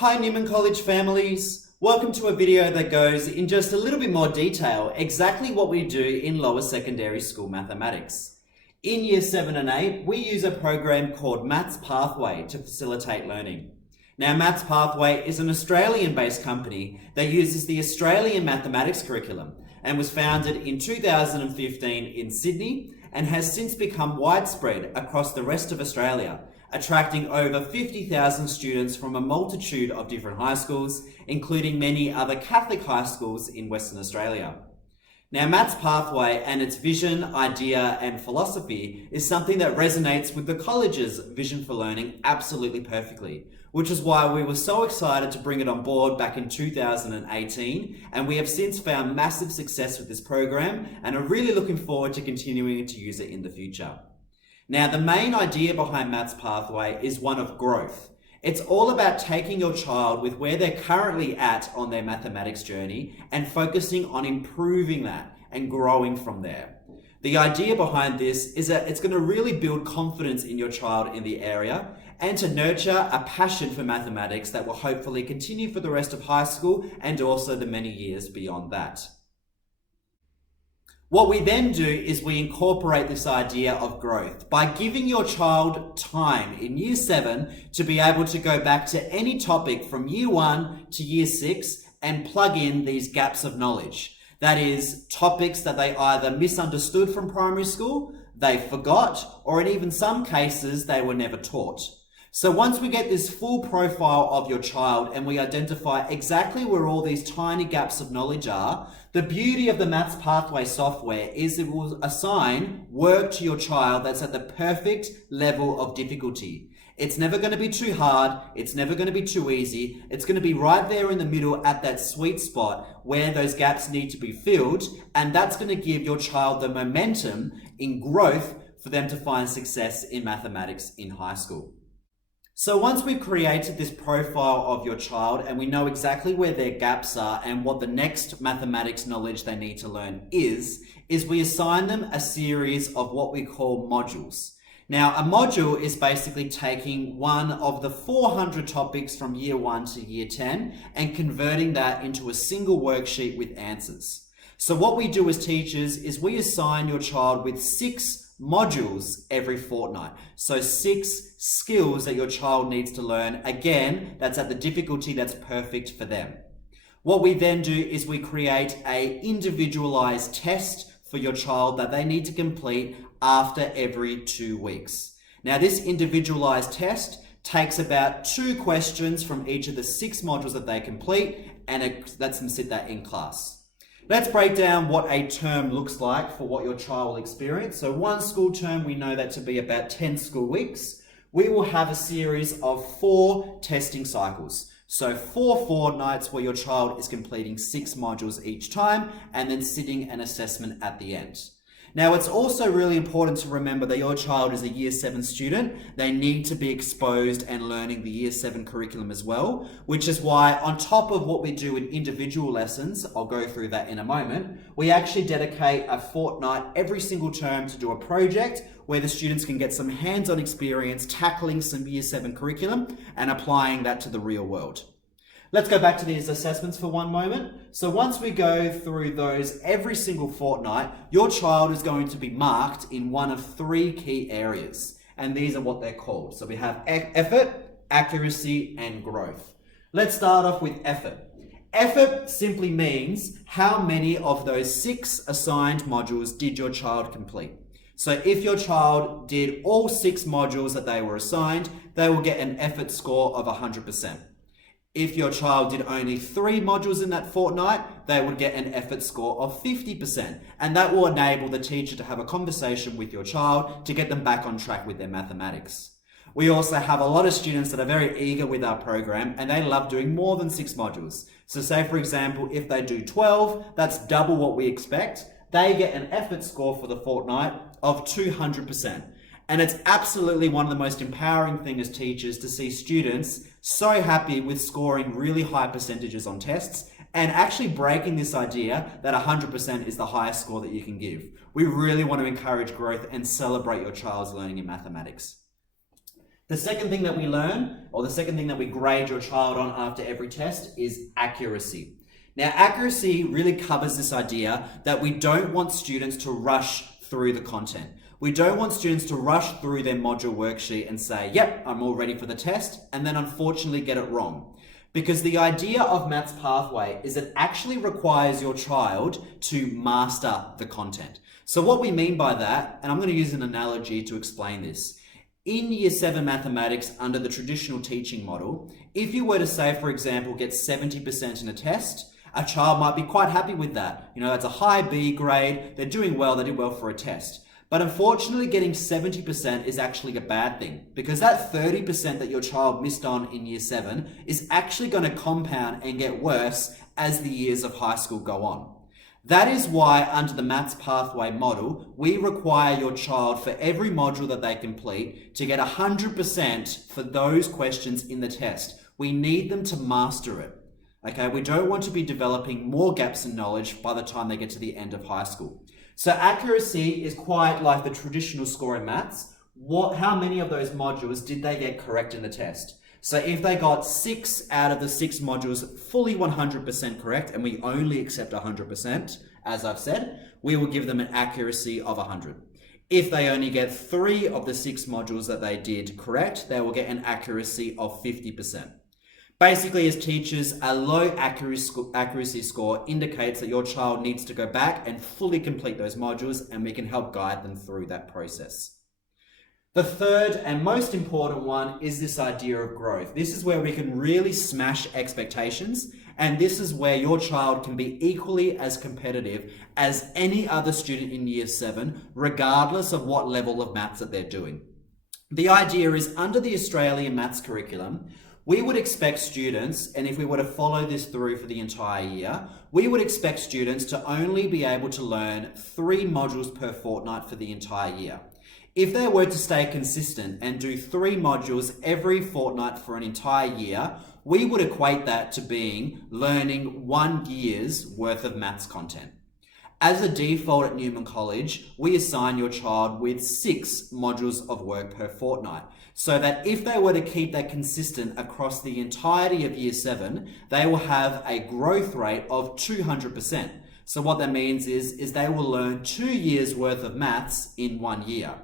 Hi Newman College families, welcome to a video that goes in just a little bit more detail exactly what we do in lower secondary school mathematics. In year 7 and 8, we use a program called Maths Pathway to facilitate learning. Now Maths Pathway is an Australian-based company that uses the Australian mathematics curriculum and was founded in 2015 in Sydney and has since become widespread across the rest of Australia, attracting over 50,000 students from a multitude of different high schools, including many other Catholic high schools in Western Australia. Now, Maths Pathway and its vision, idea, and philosophy is something that resonates with the college's vision for learning absolutely perfectly, which is why we were so excited to bring it on board back in 2018, and we have since found massive success with this program and are really looking forward to continuing to use it in the future. Now, the main idea behind Maths Pathway is one of growth. It's all about taking your child with where they're currently at on their mathematics journey and focusing on improving that and growing from there. The idea behind this is that it's going to really build confidence in your child in the area and to nurture a passion for mathematics that will hopefully continue for the rest of high school and also the many years beyond that. What we then do is we incorporate this idea of growth by giving your child time in year 7 to be able to go back to any topic from year 1 to year 6 and plug in these gaps of knowledge. That is, topics that they either misunderstood from primary school, they forgot, or in even some cases, they were never taught. So once we get this full profile of your child and we identify exactly where all these tiny gaps of knowledge are, the beauty of the Maths Pathway software is it will assign work to your child that's at the perfect level of difficulty. It's never going to be too hard. It's never going to be too easy. It's going to be right there in the middle at that sweet spot where those gaps need to be filled. And that's going to give your child the momentum in growth for them to find success in mathematics in high school. So once we've created this profile of your child and we know exactly where their gaps are and what the next mathematics knowledge they need to learn is we assign them a series of what we call modules. Now, a module is basically taking one of the 400 topics from year 1 to year 10 and converting that into a single worksheet with answers. So what we do as teachers is we assign your child with 6 modules every fortnight. So 6 skills that your child needs to learn. Again, that's at the difficulty that's perfect for them. What we then do is we create a individualized test for your child that they need to complete after every 2 weeks. Now, this individualized test takes about 2 questions from each of the 6 modules that they complete, and it lets them sit that in class. Let's break down what a term looks like for what your child will experience. So one school term, we know that to be about 10 school weeks. We will have a series of 4 testing cycles. So 4 fortnights where your child is completing 6 modules each time and then sitting an assessment at the end. Now, it's also really important to remember that your child is a year 7 student. They need to be exposed and learning the year 7 curriculum as well, which is why on top of what we do in individual lessons, I'll go through that in a moment, we actually dedicate a fortnight every single term to do a project where the students can get some hands-on experience tackling some year 7 curriculum and applying that to the real world. Let's go back to these assessments for one moment. So once we go through those every single fortnight, your child is going to be marked in one of 3 key areas. And these are what they're called. So we have effort, accuracy, and growth. Let's start off with effort. Effort simply means how many of those 6 assigned modules did your child complete. So if your child did all 6 modules that they were assigned, they will get an effort score of 100%. If your child did only 3 modules in that fortnight, they would get an effort score of 50%. And that will enable the teacher to have a conversation with your child to get them back on track with their mathematics. We also have a lot of students that are very eager with our program and they love doing more than 6 modules. So say, for example, if they do 12, that's double what we expect. They get an effort score for the fortnight of 200%. And it's absolutely one of the most empowering things as teachers to see students so happy with scoring really high percentages on tests and actually breaking this idea that 100% is the highest score that you can give. We really want to encourage growth and celebrate your child's learning in mathematics. The second thing that we learn, or the second thing that we grade your child on after every test, is accuracy. Now, accuracy really covers this idea that we don't want students to rush through the content. We don't want students to rush through their module worksheet and say, yep, I'm all ready for the test, and then unfortunately get it wrong. Because the idea of Maths Pathway is it actually requires your child to master the content. So what we mean by that, and I'm going to use an analogy to explain this. In Year 7 mathematics under the traditional teaching model, if you were to say, for example, get 70% in a test, a child might be quite happy with that. You know, that's a high B grade, they're doing well, they did well for a test. But unfortunately, getting 70% is actually a bad thing, because that 30% that your child missed on in Year 7 is actually going to compound and get worse as the years of high school go on. That is why under the Maths Pathway model, we require your child for every module that they complete to get 100% for those questions in the test. We need them to master it. Okay, we don't want to be developing more gaps in knowledge by the time they get to the end of high school. So accuracy is quite like the traditional score in maths. How many of those modules did they get correct in the test? So if they got 6 out of the 6 modules fully 100% correct, and we only accept 100%, as I've said, we will give them an accuracy of 100. If they only get 3 of the 6 modules that they did correct, they will get an accuracy of 50%. Basically, as teachers, a low accuracy score indicates that your child needs to go back and fully complete those modules, and we can help guide them through that process. The third and most important one is this idea of growth. This is where we can really smash expectations, and this is where your child can be equally as competitive as any other student in Year 7, regardless of what level of maths that they're doing. The idea is, under the Australian maths curriculum, we would expect students, and if we were to follow this through for the entire year, we would expect students to only be able to learn 3 modules per fortnight for the entire year. If they were to stay consistent and do 3 modules every fortnight for an entire year, we would equate that to being learning 1 year's worth of maths content. As a default at Newman College, we assign your child with 6 modules of work per fortnight, so that if they were to keep that consistent across the entirety of Year 7, they will have a growth rate of 200%. So what that means is they will learn 2 years worth of maths in 1 year.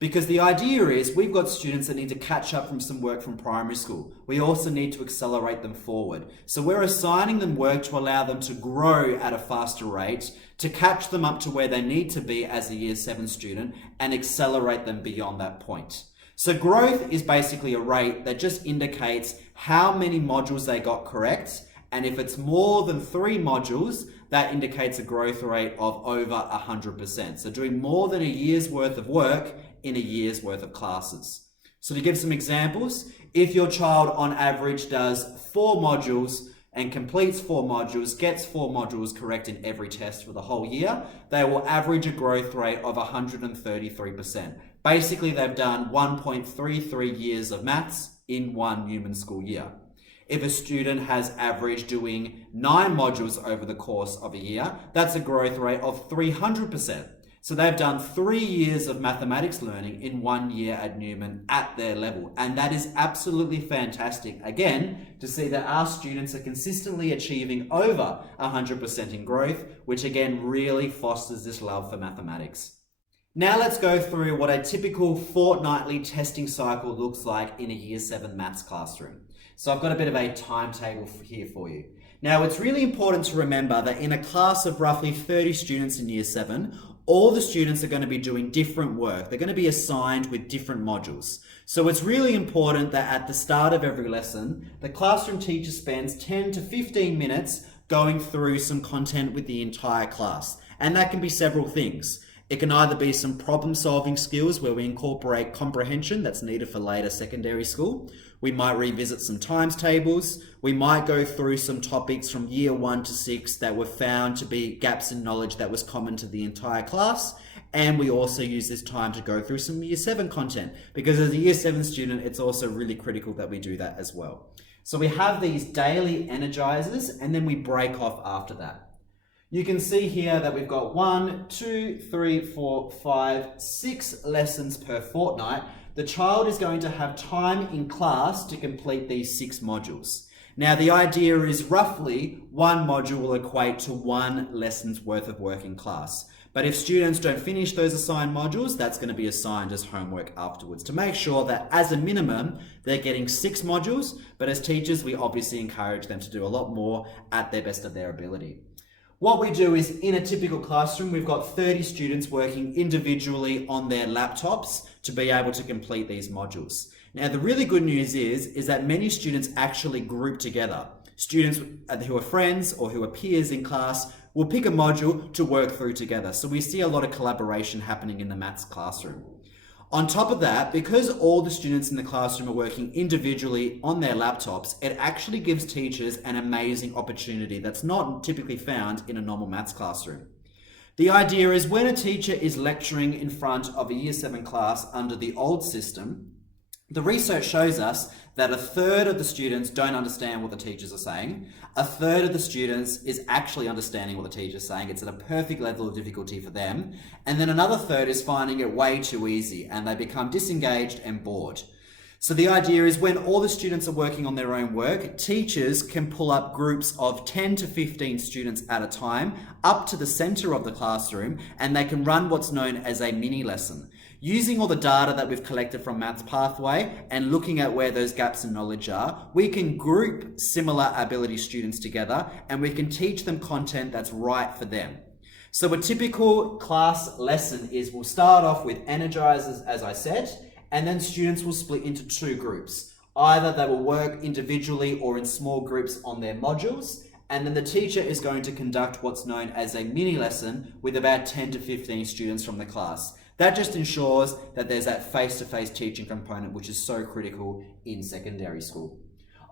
Because the idea is we've got students that need to catch up from some work from primary school. We also need to accelerate them forward. So we're assigning them work to allow them to grow at a faster rate, to catch them up to where they need to be as a Year 7 student and accelerate them beyond that point. So growth is basically a rate that just indicates how many modules they got correct. And if it's more than 3 modules, that indicates a growth rate of over 100%. So doing more than a year's worth of work in a year's worth of classes. So to give some examples, if your child on average does 4 modules and completes 4 modules, gets 4 modules correct in every test for the whole year, they will average a growth rate of 133%. Basically, they've done 1.33 years of maths in 1 Newman school year. If a student has averaged doing 9 modules over the course of a year, that's a growth rate of 300%. So they've done 3 years of mathematics learning in 1 year at Newman at their level. And that is absolutely fantastic, again, to see that our students are consistently achieving over 100% in growth, which again really fosters this love for mathematics. Now let's go through what a typical fortnightly testing cycle looks like in a Year 7 maths classroom. So I've got a bit of a timetable here for you. Now it's really important to remember that in a class of roughly 30 students in Year 7, all the students are going to be doing different work. They're going to be assigned with different modules. So it's really important that at the start of every lesson, the classroom teacher spends 10 to 15 minutes going through some content with the entire class. And that can be several things. It can either be some problem-solving skills where we incorporate comprehension that's needed for later secondary school. We might revisit some times tables. We might go through some topics from Year 1 to 6 that were found to be gaps in knowledge that was common to the entire class. And we also use this time to go through some Year 7 content, because as a Year 7 student, it's also really critical that we do that as well. So we have these daily energizers, and then we break off after that. You can see here that we've got 1, 2, 3, 4, 5, 6 lessons per fortnight the child is going to have time in class to complete these 6 modules. Now, the idea is roughly one module will equate to 1 lesson's worth of work in class. But if students don't finish those assigned modules, that's going to be assigned as homework afterwards to make sure that as a minimum, they're getting 6 modules. But as teachers, we obviously encourage them to do a lot more at their best of their ability. What we do is in a typical classroom, we've got 30 students working individually on their laptops to be able to complete these modules. Now, the really good news is that many students actually group together. Students who are friends or who are peers in class will pick a module to work through together. So we see a lot of collaboration happening in the maths classroom. On top of that, because all the students in the classroom are working individually on their laptops, it actually gives teachers an amazing opportunity that's not typically found in a normal maths classroom. The idea is when a teacher is lecturing in front of a Year 7 class under the old system, the research shows us that 1/3 of the students don't understand what the teachers are saying. 1/3 of the students is actually understanding what the teacher is saying. It's at a perfect level of difficulty for them. And then another 1/3 is finding it way too easy and they become disengaged and bored. So the idea is when all the students are working on their own work, teachers can pull up groups of 10 to 15 students at a time up to the center of the classroom, and they can run what's known as a mini lesson. Using all the data that we've collected from Maths Pathway and looking at where those gaps in knowledge are, we can group similar ability students together and we can teach them content that's right for them. So a typical class lesson is we'll start off with energizers, as I said, and then students will split into 2 groups. Either they will work individually or in small groups on their modules, and then the teacher is going to conduct what's known as a mini lesson with about 10 to 15 students from the class. That just ensures that there's that face-to-face teaching component, which is so critical in secondary school.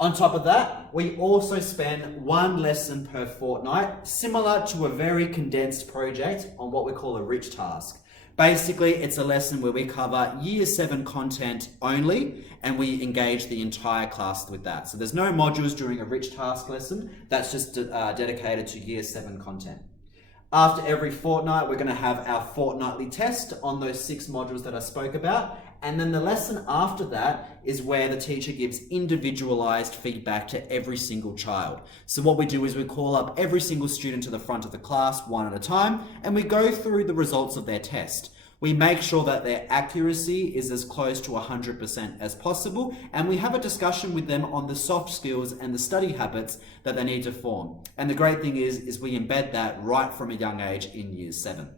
On top of that, we also spend 1 lesson per fortnight, similar to a very condensed project on what we call a rich task. Basically, it's a lesson where we cover Year 7 content only, and we engage the entire class with that. So there's no modules during a rich task lesson. That's just dedicated to Year 7 content. After every fortnight, we're going to have our fortnightly test on those 6 modules that I spoke about. And then the lesson after that is where the teacher gives individualized feedback to every single child. So what we do is we call up every single student to the front of the class one at a time, and we go through the results of their test. We make sure that their accuracy is as close to 100% as possible, and we have a discussion with them on the soft skills and the study habits that they need to form. And the great thing is we embed that right from a young age in Year 7.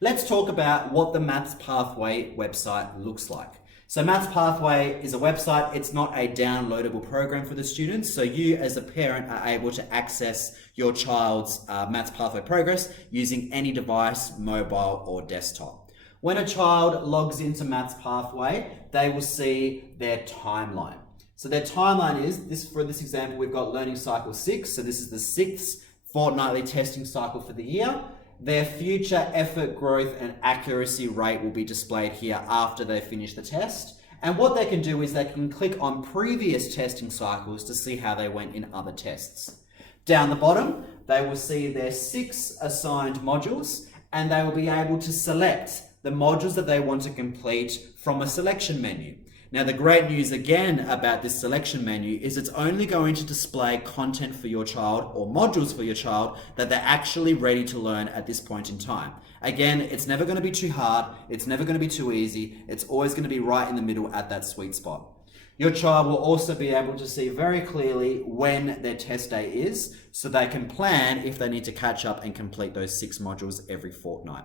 Let's talk about what the Maths Pathway website looks like. So Maths Pathway is a website. It's not a downloadable program for the students. So you as a parent are able to access your child's Maths Pathway progress using any device, mobile or desktop. When a child logs into Maths Pathway, they will see their timeline. So their timeline is, for this example, we've got Learning Cycle 6. So this is the 6th fortnightly testing cycle for the year. Their future effort, growth, and accuracy rate will be displayed here after they finish the test. And what they can do is they can click on previous testing cycles to see how they went in other tests. Down the bottom, they will see their 6 assigned modules, and they will be able to select the modules that they want to complete from a selection menu. Now, the great news again about this selection menu is it's only going to display content for your child or modules for your child that they're actually ready to learn at this point in time. Again, it's never going to be too hard. It's never going to be too easy. It's always going to be right in the middle at that sweet spot. Your child will also be able to see very clearly when their test day is, so they can plan if they need to catch up and complete those 6 modules every fortnight.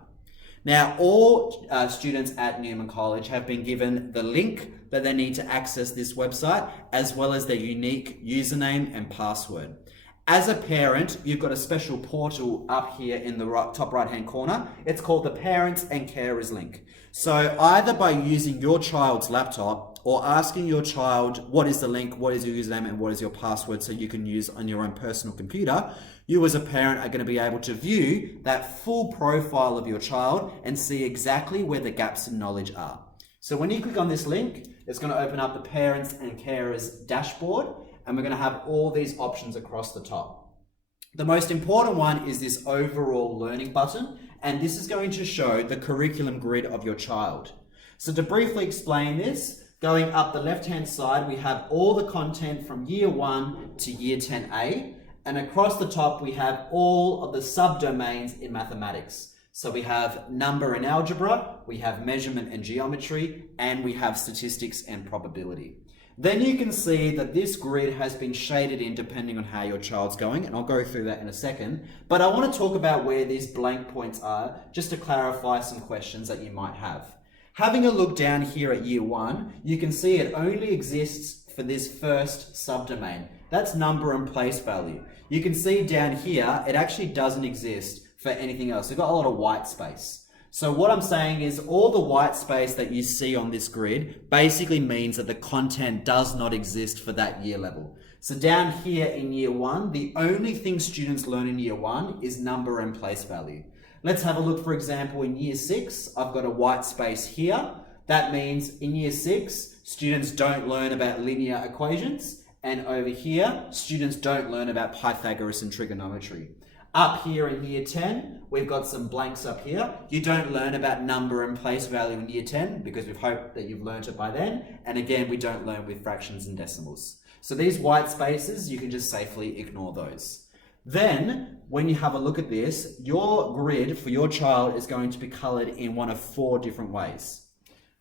Now, all students at Newman College have been given the link that they need to access this website, as well as their unique username and password. As a parent, you've got a special portal up here in the top right-hand corner. It's called the Parents and Carers link. So either by using your child's laptop or asking your child what is the link, what is your username, and what is your password so you can use on your own personal computer, you as a parent are going to be able to view that full profile of your child and see exactly where the gaps in knowledge are. So when you click on this link, it's going to open up the Parents and Carers dashboard, and we're going to have all these options across the top. The most important one is this overall learning button, and this is going to show the curriculum grid of your child. So to briefly explain this, going up the left-hand side, we have all the content from year 1 to year 10A, and across the top, we have all of the subdomains in mathematics. So we have number and algebra, we have measurement and geometry, and we have statistics and probability. Then you can see that this grid has been shaded in depending on how your child's going, and I'll go through that in a second. But I want to talk about where these blank points are, just to clarify some questions that you might have. Having a look down here at year 1, you can see it only exists for this first subdomain. That's number and place value. You can see down here, it actually doesn't exist for anything else. We've got a lot of white space. So what I'm saying is all the white space that you see on this grid basically means that the content does not exist for that year level. So down here in year 1, the only thing students learn in year 1 is number and place value. Let's have a look, for example, in year 6, I've got a white space here. That means in year 6, students don't learn about linear equations. And over here, students don't learn about Pythagoras and trigonometry. Up here in year 10, we've got some blanks up here. You don't learn about number and place value in year 10 because we've hoped that you've learnt it by then. And again, we don't learn with fractions and decimals. So these white spaces, you can just safely ignore those. Then, when you have a look at this, your grid for your child is going to be coloured in one of 4 different ways.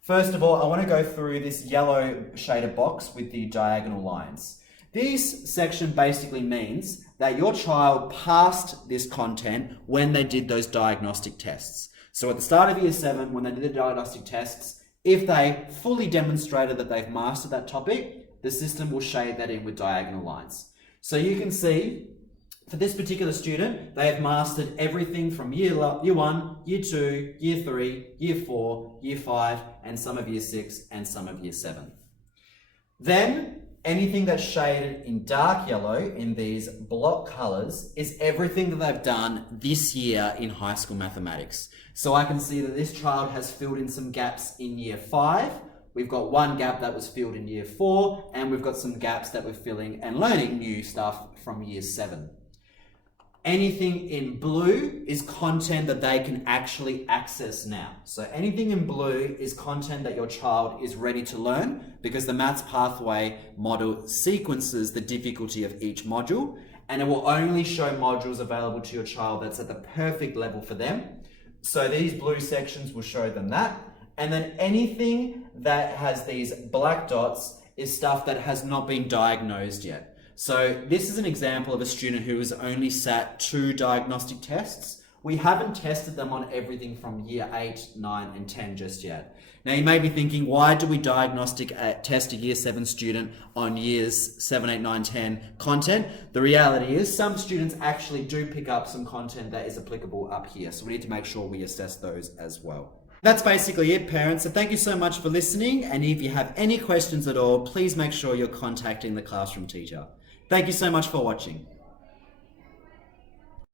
First of all, I want to go through this yellow shaded box with the diagonal lines. This section basically means that your child passed this content when they did those diagnostic tests. So at the start of year 7, when they did the diagnostic tests, if they fully demonstrated that they've mastered that topic, the system will shade that in with diagonal lines. So you can see, for this particular student, they have mastered everything from year 1, year 2, year 3, year 4, year 5, and some of year 6, and some of year 7. Then, anything that's shaded in dark yellow in these block colours is everything that they've done this year in high school mathematics. So I can see that this child has filled in some gaps in year 5. We've got one gap that was filled in year 4, and we've got some gaps that we're filling and learning new stuff from year 7. Anything in blue is content that they can actually access now. So anything in blue is content that your child is ready to learn because the Maths Pathway model sequences the difficulty of each module, and it will only show modules available to your child that's at the perfect level for them. So these blue sections will show them that. And then anything that has these black dots is stuff that has not been diagnosed yet. So this is an example of a student who has only sat 2 diagnostic tests. We haven't tested them on everything from year 8, 9, and 10 just yet. Now you may be thinking, why do we diagnostic test a year 7 student on years 7, 8, 9, 10 content? The reality is some students actually do pick up some content that is applicable up here. So we need to make sure we assess those as well. That's basically it, parents. So thank you so much for listening. And if you have any questions at all, please make sure you're contacting the classroom teacher. Thank you so much for watching.